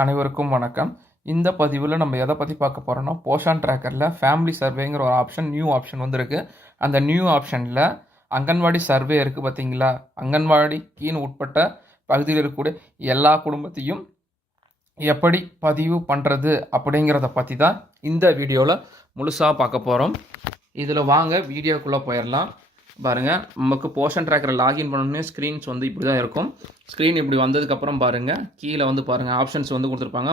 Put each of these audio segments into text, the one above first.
அனைவருக்கும் வணக்கம். இந்த பதிவில் நம்ம எதை பற்றி பார்க்க போகிறோம்னா போஷான் ட்ராக்கரில் ஃபேமிலி சர்வேங்கிற ஒரு ஆப்ஷன் நியூ ஆப்ஷன் வந்திருக்கு. அந்த நியூ ஆப்ஷனில் அங்கன்வாடி சர்வே இருக்குது பார்த்தீங்களா அங்கன்வாடி கீழ் உட்பட்ட பகுதியில் இருக்கக்கூடிய எல்லா குடும்பத்தையும் எப்படி பதிவு பண்ணுறது அப்படிங்கிறத பற்றி தான் இந்த வீடியோவில் முழுசாக பார்க்க போகிறோம் இதில் வாங்க வீடியோக்குள்ளே போயிடலாம். பாருங்கள் நமக்கு போர்ஷன் ட்ராக்கரை லாகின் பண்ணணுன்னே ஸ்க்ரீன்ஸ் வந்து இப்படி தான் இருக்கும். ஸ்க்ரீன் இப்படி வந்ததுக்கப்புறம் பாருங்கள் கீழே வந்து பாருங்கள் ஆப்ஷன்ஸ் வந்து கொடுத்துருப்பாங்க.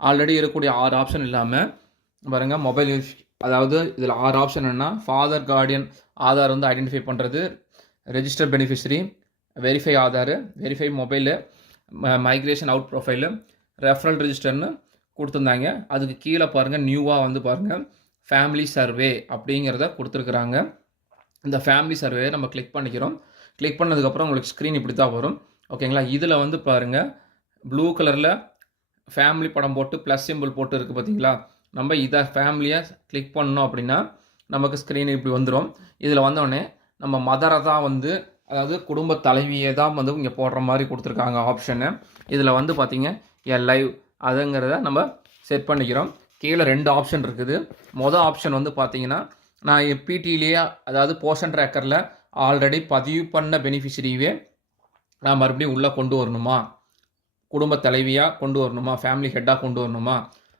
ஆல்ரெடி இருக்கக்கூடிய ஆறு ஆப்ஷன் இல்லாமல் பாருங்கள் மொபைல் அதாவது இதில் ஆறு ஆப்ஷன் என்ன ஃபாதர் கார்டியன் ஆதார் வந்து ஐடென்டிஃபை பண்ணுறது register beneficiary verify Aadhaar verify mobile migration out profile referral ரெஜிஸ்டர்னு கொடுத்துருந்தாங்க. அதுக்கு கீழே பாருங்கள் நியூவாக வந்து பாருங்கள் ஃபேமிலி சர்வே அப்படிங்கிறத கொடுத்துருக்குறாங்க. இந்த ஃபேமிலி சர்வே நம்ம கிளிக் பண்ணிக்கிறோம். கிளிக் பண்ணதுக்கப்புறம் உங்களுக்கு ஸ்க்ரீன் இப்படி தான் வரும் ஓகேங்களா இதில் வந்து பாருங்கள் ப்ளூ கலரில் ஃபேமிலி படம் போட்டு ப்ளஸ் சிம்பிள் போட்டு இருக்குது பார்த்தீங்களா நம்ம இதை ஃபேமிலியை கிளிக் பண்ணோம் அப்படின்னா நமக்கு ஸ்க்ரீன் இப்படி வந்துடும் இதில் வந்தோடனே நம்ம மதரை தான் வந்து அதாவது குடும்ப தலைவியை தான் வந்து இங்கே போடுற மாதிரி கொடுத்துருக்காங்க ஆப்ஷனு இதில் வந்து பார்த்தீங்க என் லைவ் அதுங்கிறத நம்ம செட் பண்ணிக்கிறோம். கீழே ரெண்டு ஆப்ஷன் இருக்குது. மொதல் ஆப்ஷன் வந்து பார்த்திங்கன்னா நான் பிடிலேயே அதாவது போஷன் ட்ராக்கரில் ஆல்ரெடி பதிவு பண்ண பெனிஃபிஷரியே நான் மறுபடியும் உள்ளே கொண்டு வரணுமா? குடும்ப தலைவியாக கொண்டு வரணுமா? ஃபேமிலி ஹெட்டாக கொண்டு வரணுமா?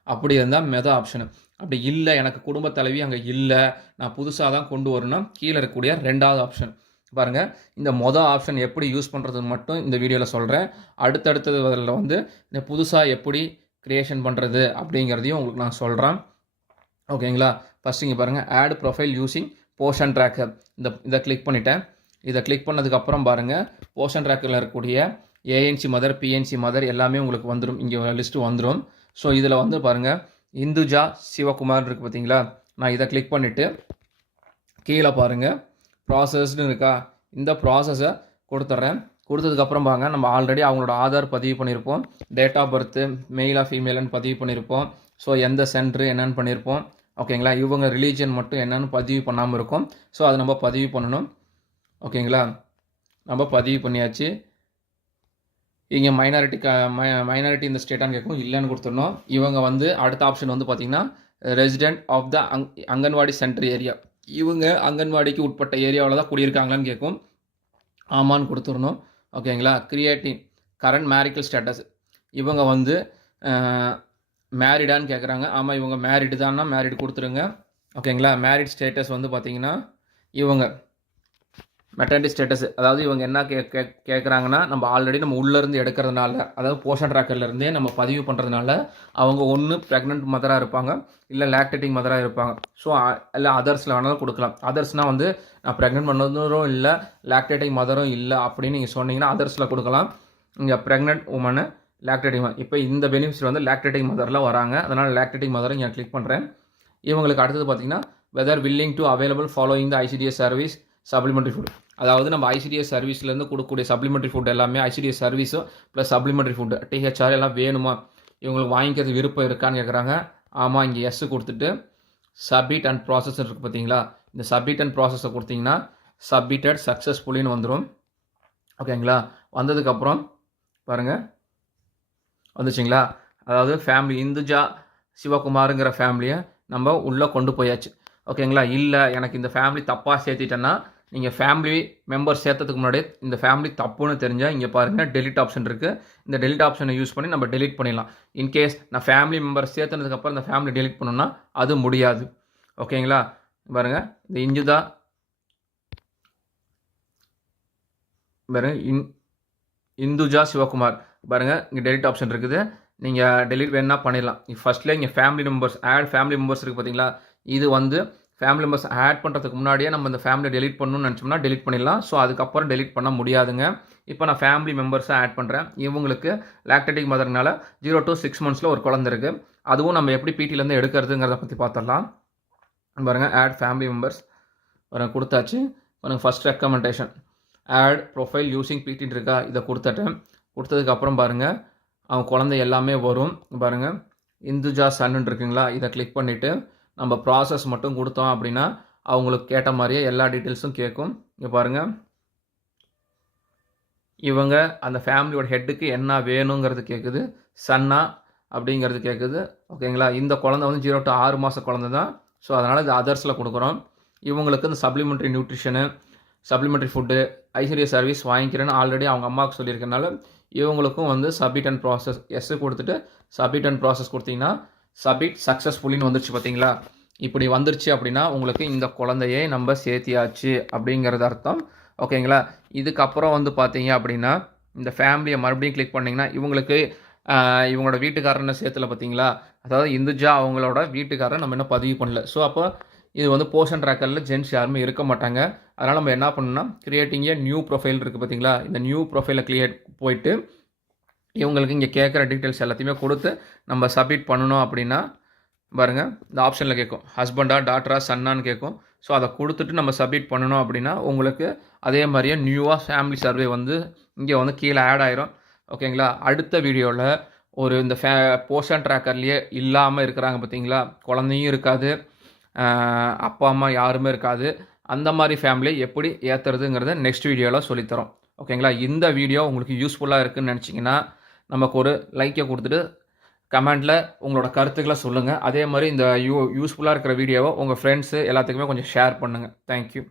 அப்படி இருந்தால் மெத ஆப்ஷனு அப்படி இல்லை எனக்கு குடும்ப தலைவி அங்கே இல்லை நான் புதுசாக தான் கொண்டு வரணும். கீழே இருக்கக்கூடிய ரெண்டாவது ஆப்ஷன் பாருங்கள் இந்த மொதல் ஆப்ஷன் எப்படி யூஸ் பண்ணுறது மட்டும் இந்த வீடியோவில் சொல்கிறேன் அடுத்தடுத்தது வந்து இந்த புதுசாக எப்படி க்ரியேஷன் பண்ணுறது அப்படிங்கிறதையும் உங்களுக்கு நான் சொல்கிறேன் ஓகேங்களா ஃபஸ்ட் இங்கே பாருங்கள் add profile using Poshan tracker இந்த இதை கிளிக் பண்ணிட்டேன். இதை கிளிக் பண்ணதுக்கப்புறம் பாருங்கள் போர்ஷன் ட்ராக்கரில் இருக்கக்கூடிய ஏஎன்சி மதர் பிஎன்சி மதர் எல்லாமே உங்களுக்கு வந்துடும் இங்கே லிஸ்ட்டு வந்துடும் ஸோ இதில் வந்து பாருங்கள் இந்துஜா சிவகுமார் இருக்குது பார்த்தீங்களா? நான் இதை கிளிக் பண்ணிவிட்டு கீழே பாருங்கள் ப்ராசஸ்னு இருக்கா? இந்த ப்ராசஸை கொடுத்துட்றேன். கொடுத்ததுக்கப்புறம் பாருங்க நம்ம ஆல்ரெடி அவங்களோட ஆதார் பதிவு பண்ணியிருப்போம். டேட் ஆஃப் பர்த்து மெயிலாக ஃபீமேலுன்னு பதிவு பண்ணியிருப்போம். ஸோ எந்த சென்ட்ரு என்னென்னு பண்ணியிருப்போம். ஓகேங்களா? இவங்க ரிலீஜன் மட்டும் என்னென்னு பதிவு பண்ணாமல் இருக்கும். ஸோ அதை நம்ம பதிவு பண்ணணும். ஓகேங்களா? நம்ம பதிவு பண்ணியாச்சு. இங்கே மைனாரிட்டி க மை மைனாரிட்டி இந்த ஸ்டேட்டான்னு கேட்கும் இல்லைன்னு கொடுத்துடணும். இவங்க வந்து அடுத்த ஆப்ஷன் வந்து பார்த்திங்கன்னா ரெசிடென்ட் ஆஃப் த அங் அங்கன்வாடி சென்டர் ஏரியா இவங்க அங்கன்வாடிக்கு உட்பட்ட ஏரியாவில் தான் குடியிருக்காங்களான்னு கேட்கும் ஆமான்னு கொடுத்துடணும். ஓகேங்களா? கிரியேட்டிங் கரண்ட் மேரிக்கல் ஸ்டேட்டஸ் இவங்க வந்து மேரிடான்னு கேட்குறாங்க ஆமாம் இவங்க மேரிடு தான்னா மேரிடு கொடுத்துருங்க ஓகேங்களா மேரிட் ஸ்டேட்டஸ் வந்து பார்த்தீங்கன்னா இவங்க மெட்டர்னிட்டி ஸ்டேட்டஸ் அதாவது இவங்க என்ன கே கே கேட்குறாங்கன்னா நம்ம ஆல்ரெடி நம்ம உள்ளேருந்து எடுக்கிறதுனால அதாவது போஷன் ட்ராக்கர்லேருந்தே நம்ம பதிவு பண்ணுறதுனால அவங்க ஒன்று ப்ரெக்னென்ட் மதராக இருப்பாங்க இல்லை லேக்டேட்டிங் மதராக இருப்பாங்க. ஸோ இல்லை அதர்ஸில் வேணாலும் கொடுக்கலாம். அதர்ஸ்னால் வந்து நான் ப்ரெக்னென்ட் பண்ணதும் இல்லை லேக்டேட்டிங் மதரும் இல்லை அப்படின்னு நீங்கள் சொன்னீங்கன்னா அதர்ஸில் கொடுக்கலாம். இங்கே ப்ரெக்னென்ட் உமனு லாக்டேட்டிங் மதர் இப்போ இந்த பெனிஃபிட் வந்து லாக்டேட்டிங் மதரில் வராங்க. அதனால் லாக்டேட்டிங் மதரை நான் கிளிக் பண்ணுறேன் இவங்களுக்கு அடுத்தது பார்த்தீங்கன்னா whether willing to available following the ICDS service supplementary food அதாவது நம்ம ஐசிடிஎஸ் சர்வீஸ்லேருந்து கொடுக்கக்கூடிய சப்ளிமெண்ட்ரி ஃபுட் எல்லாமே ஐசிடிஎஸ் சர்வீஸும் ப்ளஸ் சப்ளிமெண்ட்ரி ஃபுட் டிஹெச்ஆர் எல்லாம் வேணுமா? இவங்களுக்கு வாங்கிக்கிறது விருப்பம் இருக்கான்னு கேட்குறாங்க ஆமாம் இங்கே எஸ் கொடுத்துட்டு சப்மிட் அண்ட் ப்ராசஸ் இருக்குது பார்த்தீங்களா இந்த சப்மிட் அண்ட் ப்ராசஸை கொடுத்தீங்கன்னா சப்மிட்டட் சக்ஸஸ்ஃபுல்லின்னு வந்துடும் ஓகேங்களா வந்ததுக்கப்புறம் பாருங்கள் வந்துச்சுங்களா? அதாவது ஃபேமிலி இந்துஜா சிவகுமாருங்கிற ஃபேமிலியை நம்ம உள்ளே கொண்டு போயாச்சு. ஓகேங்களா? இல்லை எனக்கு இந்த ஃபேமிலி தப்பாக சேர்த்திட்டேன்னா நீங்கள் ஃபேமிலி மெம்பர் சேர்த்ததுக்கு முன்னாடி இந்த ஃபேமிலி தப்புன்னு தெரிஞ்சால் இங்கே பாருங்கள் டெலிட் ஆப்ஷன் இருக்குது இந்த டெலிட் ஆப்ஷனை யூஸ் பண்ணி நம்ம டெலிட் பண்ணிடலாம். இன்கேஸ் நான் ஃபேமிலி மெம்பர் சேர்த்தனதுக்கப்புறம் இந்த ஃபேமிலி டெலிட் பண்ணணும்னா அது முடியாது. ஓகேங்களா? பாருங்கள் இந்த இஞ்சுதா பாருங்கள் இன் இந்துஜா சிவகுமார். பாருங்கள் இங்கே டெலிட் ஆப்ஷன் இருக்குது. நீங்கள் டெலிட் வேணால் பண்ணிடலாம். ஃபஸ்ட்டில் இங்கே family members add family members இருக்குது பார்த்தீங்களா இது வந்து ஃபேமிலி மெம்பர்ஸ் ஆட் பண்ணுறதுக்கு முன்னாடியே நம்ம இந்த ஃபேமிலி டெலிட் பண்ணணும்னு நினச்சோம்னா டெலிட் பண்ணிடலாம். ஸோ அதுக்கப்புறம் டெலிட் பண்ண முடியாதுங்க. இப்போ நான் ஃபேமிலி மெம்பர்ஸை ஆட் பண்ணுறேன் இவங்களுக்கு லாக்டேட்டிக் மதர்னால ஜீரோ டு சிக்ஸ் மந்த்ஸில் ஒரு குழந்தை இருக்குது அதுவும் நம்ம எப்படி பிடிலேருந்து எடுக்கிறதுங்கிறத பற்றி பார்த்துடலாம் பாருங்கள் ஆட் ஃபேமிலி மெம்பர்ஸ் பாருங்கள் கொடுத்தாச்சு. பாருங்கள் first recommendation add profile using பிடின்னு இருக்கா? இதை கொடுத்துட்டேன் கொடுத்ததுக்கப்புறம் பாருங்கள் அவங்க குழந்தை எல்லாமே வரும். பாருங்கள் இந்துஜா சன்னு இருக்குங்களா? இதை கிளிக் பண்ணிவிட்டு நம்ம ப்ராசஸ் மட்டும் கொடுத்தோம் அப்படின்னா அவங்களுக்கு கேட்ட மாதிரியே எல்லா டீட்டெயில்ஸும் கேட்கும். இங்கே பாருங்கள் இவங்க அந்த ஃபேமிலியோட ஹெட்டுக்கு என்ன வேணுங்கிறது கேட்குது சன்னா அப்படிங்கிறது கேட்குது ஓகேங்களா இந்த குழந்தை வந்து ஜீரோ டு ஆறு மாத குழந்தை தான். ஸோ அதனால் இது அதர்ஸில் கொடுக்குறோம். இவங்களுக்கு இந்த சப்ளிமெண்ட்ரி நியூட்ரிஷனு சப்ளிமெண்ட்ரி ஃபுட்டு ஐஸ்வர்ய சர்வீஸ் வாங்கிக்கிறேன்னு ஆல்ரெடி அவங்க அம்மாவுக்கு சொல்லியிருக்கனால இவங்களுக்கும் வந்து சப்மிட் அண்ட் ப்ராசஸ் எஸ் கொடுத்துட்டு சப்மிட் அண்ட் ப்ராசஸ் கொடுத்தீங்கன்னா சப்மிட் சக்ஸஸ்ஃபுல்லின்னு வந்துருச்சு பார்த்தீங்களா? இப்படி வந்துருச்சு அப்படின்னா உங்களுக்கு இந்த குழந்தையே நம்ம சேர்த்தியாச்சு அப்படிங்கிறது அர்த்தம். ஓகேங்களா இதுக்கப்புறம் வந்து பார்த்தீங்க அப்படின்னா இந்த ஃபேமிலியை மறுபடியும் கிளிக் பண்ணிங்கன்னா இவங்களுக்கு இவங்களோட வீட்டுக்காரனை சேர்த்துல பார்த்தீங்களா? அதாவது இந்துஜா அவங்களோட வீட்டுக்காரரை நம்ம இன்னும் பதிவு பண்ணல. ஸோ அப்போ இது வந்து போர்ஷன் ட்ராக்கரில் ஜென்ஸ் யாருமே இருக்க மாட்டாங்க. அதனால் நம்ம என்ன பண்ணணும்னா கிரியேட்டிங் ஏ நியூ ப்ரொஃபைல் இருக்குது பார்த்தீங்களா இந்த நியூ ப்ரொஃபைலை கிரியேட் போயிட்டு இவங்களுக்கு இங்கே கேட்குற டீட்டெயில்ஸ் எல்லாத்தையுமே கொடுத்து நம்ம சப்மிட் பண்ணணும் அப்படின்னா பாருங்கள் இந்த ஆப்ஷனில் கேட்கும் ஹஸ்பண்டா டாட்டரா சன்னான்னு கேட்கும் ஸோ அதை கொடுத்துட்டு நம்ம சப்மிட் பண்ணணும் அப்படின்னா உங்களுக்கு அதே மாதிரியே நியூவாக ஃபேமிலி சர்வே வந்து இங்கே வந்து கீழே ஆட் ஆயிரும். ஓகேங்களா அடுத்த வீடியோவில் ஒரு இந்த ஃபே போர்ஷன் ட்ராக்கர்லேயே இல்லாமல் இருக்கிறாங்க பார்த்தீங்களா குழந்தையும் இருக்காது. அப்பா அம்மா யாருமே இருக்காது. அந்த மாதிரி ஃபேமிலியை எப்படி ஏற்றுறதுங்கிறத நெக்ஸ்ட் வீடியோவில் சொல்லித்தரோம். ஓகேங்களா இந்த வீடியோ உங்களுக்கு யூஸ்ஃபுல்லாக இருக்குன்னு நினச்சிங்கன்னா நமக்கு ஒரு லைக்கை கொடுத்துட்டு கமெண்டில் உங்களோட கருத்துக்களை சொல்லுங்கள் அதே மாதிரி இந்த யூ யூஸ்ஃபுல்லாக இருக்கிற வீடியோவை உங்கள் ஃப்ரெண்ட்ஸு எல்லாத்துக்குமே கொஞ்சம் ஷேர் பண்ணுங்கள் தேங்க்யூ